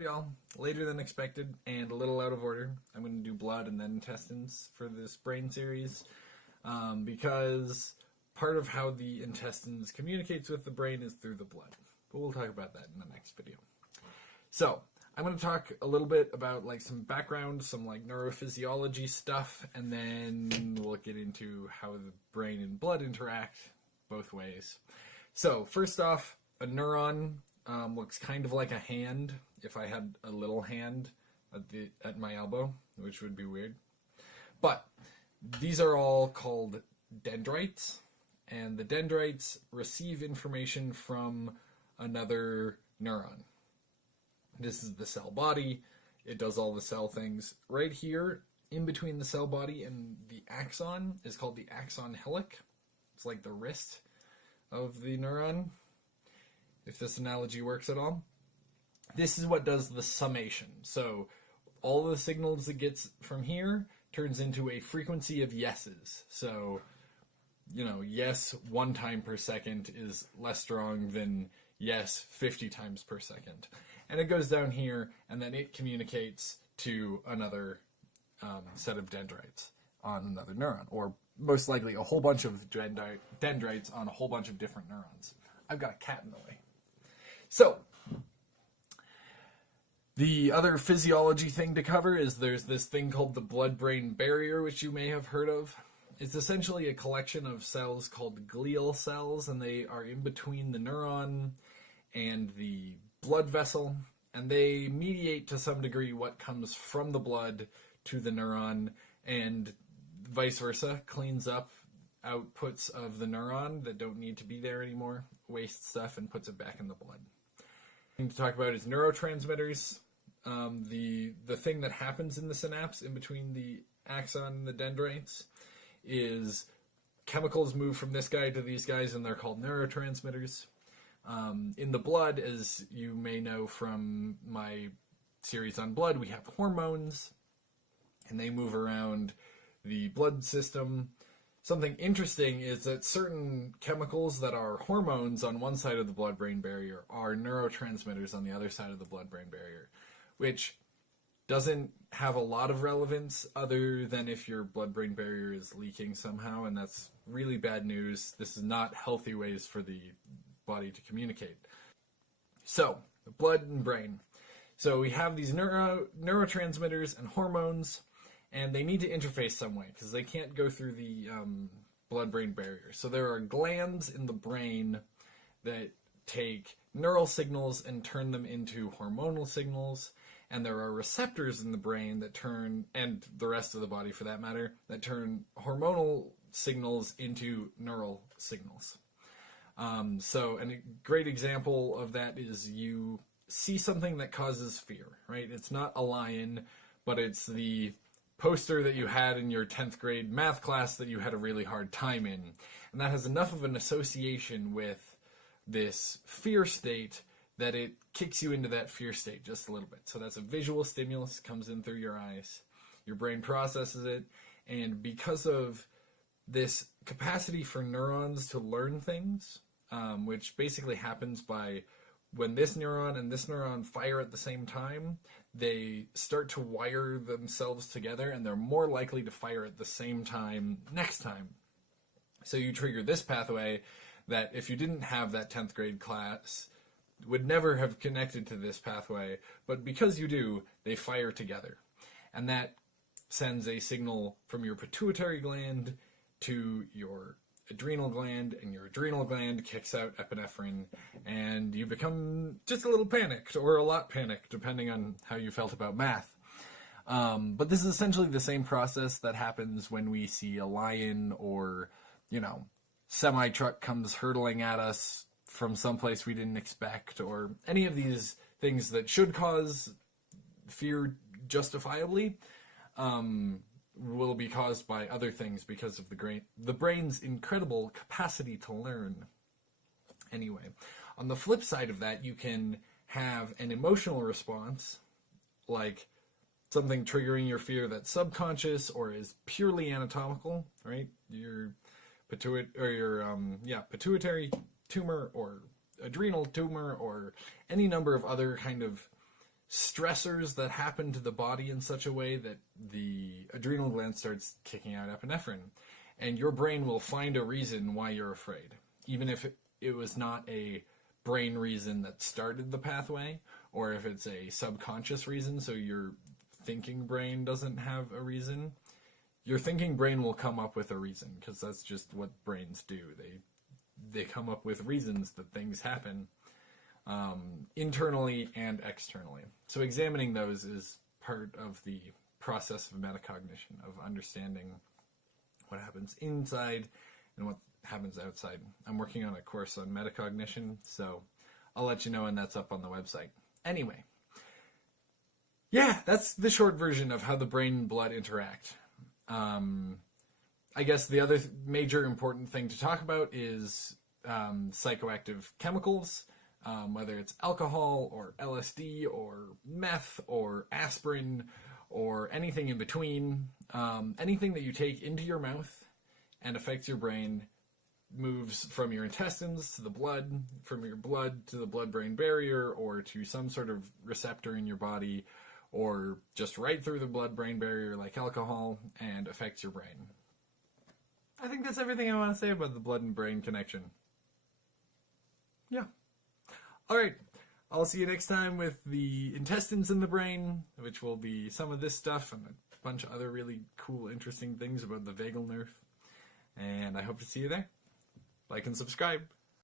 Y'all, later than expected and a little out of order. I'm going to do blood and then intestines for this brain series because part of how the intestines communicates with the brain is through the blood. But we'll talk about that in the next video. So I'm going to talk a little bit about like some background, some like neurophysiology stuff, and then we'll get into how the brain and blood interact both ways. So first off, a neuron looks kind of like a hand. If I had a little hand at my elbow, which would be weird. But these are all called dendrites, and the dendrites receive information from another neuron. This is the cell body. It does all the cell things. Right here, in between the cell body and the axon, is called the axon hillock. It's like the wrist of the neuron, if this analogy works at all. This is what does the summation. So all the signals it gets from here turns into a frequency of yeses. So, yes 1 time per second is less strong than yes 50 times per second. And it goes down here, and then it communicates to another set of dendrites on another neuron, or most likely a whole bunch of dendrites on a whole bunch of different neurons. I've got a cat in the way. So the other physiology thing to cover is there's this thing called the blood-brain barrier, which you may have heard of. It's essentially a collection of cells called glial cells, and they are in between the neuron and the blood vessel, and they mediate to some degree what comes from the blood to the neuron, and vice versa, cleans up outputs of the neuron that don't need to be there anymore, wastes stuff, and puts it back in the blood. The thing to talk about is neurotransmitters. The thing that happens in the synapse in between the axon and the dendrites is chemicals move from this guy to these guys, and they're called neurotransmitters. In the blood, as you may know from my series on blood, we have hormones, and they move around the blood system. Something interesting is that certain chemicals that are hormones on one side of the blood-brain barrier are neurotransmitters on the other side of the blood-brain barrier, which doesn't have a lot of relevance other than if your blood-brain barrier is leaking somehow, and that's really bad news. This is not healthy ways for the body to communicate. So, the blood and brain. So we have these neurotransmitters and hormones, and they need to interface some way because they can't go through the blood-brain barrier. So there are glands in the brain that take neural signals and turn them into hormonal signals, and there are receptors in the brain that turn, and the rest of the body for that matter, that turn hormonal signals into neural signals. And a great example of that is you see something that causes fear, right? It's not a lion, but it's the poster that you had in your 10th grade math class that you had a really hard time in. And that has enough of an association with this fear state that it kicks you into that fear state just a little bit. So that's a visual stimulus, comes in through your eyes. Your brain processes it, and because of this capacity for neurons to learn things, which basically happens by when this neuron and this neuron fire at the same time, they start to wire themselves together, and they're more likely to fire at the same time next time. So you trigger this pathway that if you didn't have that 10th grade class, would never have connected to this pathway, but because you do, they fire together. And that sends a signal from your pituitary gland to your adrenal gland, and your adrenal gland kicks out epinephrine, and you become just a little panicked, or a lot panicked, depending on how you felt about math. But this is essentially the same process that happens when we see a lion, or, semi-truck comes hurtling at us from someplace we didn't expect, or any of these things that should cause fear justifiably, will be caused by other things because of the brain's incredible capacity to learn. Anyway, on the flip side of that, you can have an emotional response, like something triggering your fear that's subconscious or is purely anatomical, right? Your pituitary tumor or adrenal tumor or any number of other kind of stressors that happen to the body in such a way that the adrenal gland starts kicking out epinephrine. And your brain will find a reason why you're afraid. Even if it was not a brain reason that started the pathway, or if it's a subconscious reason, so your thinking brain doesn't have a reason, your thinking brain will come up with a reason, because that's just what brains do. They come up with reasons that things happen internally and externally. So examining those is part of the process of metacognition, of understanding what happens inside and what happens outside. I'm working on a course on metacognition, so I'll let you know when that's up on the website. Anyway, yeah, that's the short version of how the brain and blood interact. I guess the other major important thing to talk about is psychoactive chemicals, whether it's alcohol or LSD or meth or aspirin or anything in between. Anything that you take into your mouth and affects your brain moves from your intestines to the blood, from your blood to the blood-brain barrier, or to some sort of receptor in your body, or just right through the blood-brain barrier like alcohol, and affects your brain. I think that's everything I want to say about the blood and brain connection. Yeah. Alright, I'll see you next time with the intestines in the brain, which will be some of this stuff and a bunch of other really cool, interesting things about the vagal nerve. And I hope to see you there. Like and subscribe.